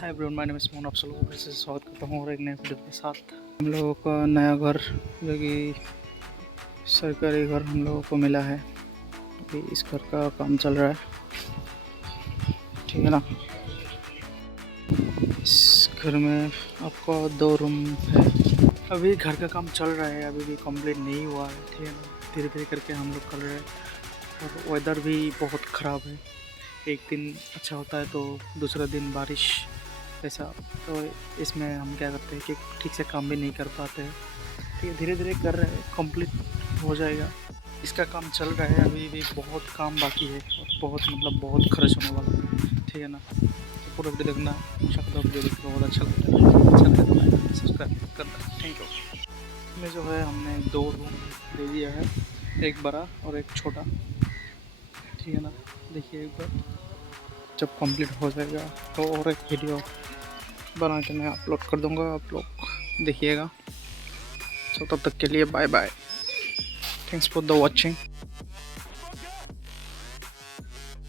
Hi everyone, my name is Mohan. आप सब लोगों को फिर से स्वागत करता हूँ और एक नए वीडियो के साथ। हम लोगों का नया घर जो कि सरकारी घर हम लोगों को मिला है। अभी इस घर का काम चल रहा है, ठीक है ना। इस घर में आपको 2 रूम है। अभी घर का काम चल रहा है, अभी भी कंप्लीट नहीं हुआ है, ठीक है ना। धीरे धीरे करके हम लोग कर रहे हैं और वेदर भी बहुत ख़राब है। एक दिन अच्छा होता है तो दूसरा दिन बारिश ऐसा। तो इसमें हम क्या करते हैं कि ठीक से काम भी नहीं कर पाते हैं। ठीक है, धीरे धीरे कर रहे हैं, कंप्लीट हो जाएगा। इसका काम चल रहा है, अभी भी बहुत काम बाकी है और बहुत खर्च होने वाला है, ठीक है ना। तो पूरा वीडियो देखना, आशा करता हूँ वीडियो देखकर बहुत अच्छा लगता है। अच्छा लगे तो लाइक सब्सक्राइब करना। Thank you. इसमें जो है हमने 2 रूम दे दिया है, एक बड़ा और एक छोटा, ठीक है ना। देखिए एक बार जब कंप्लीट हो जाएगा तो और एक वीडियो बना के मैं अपलोड कर दूंगा, आप लोग देखिएगा। तो तब तक के लिए bye bye, thanks for the watching.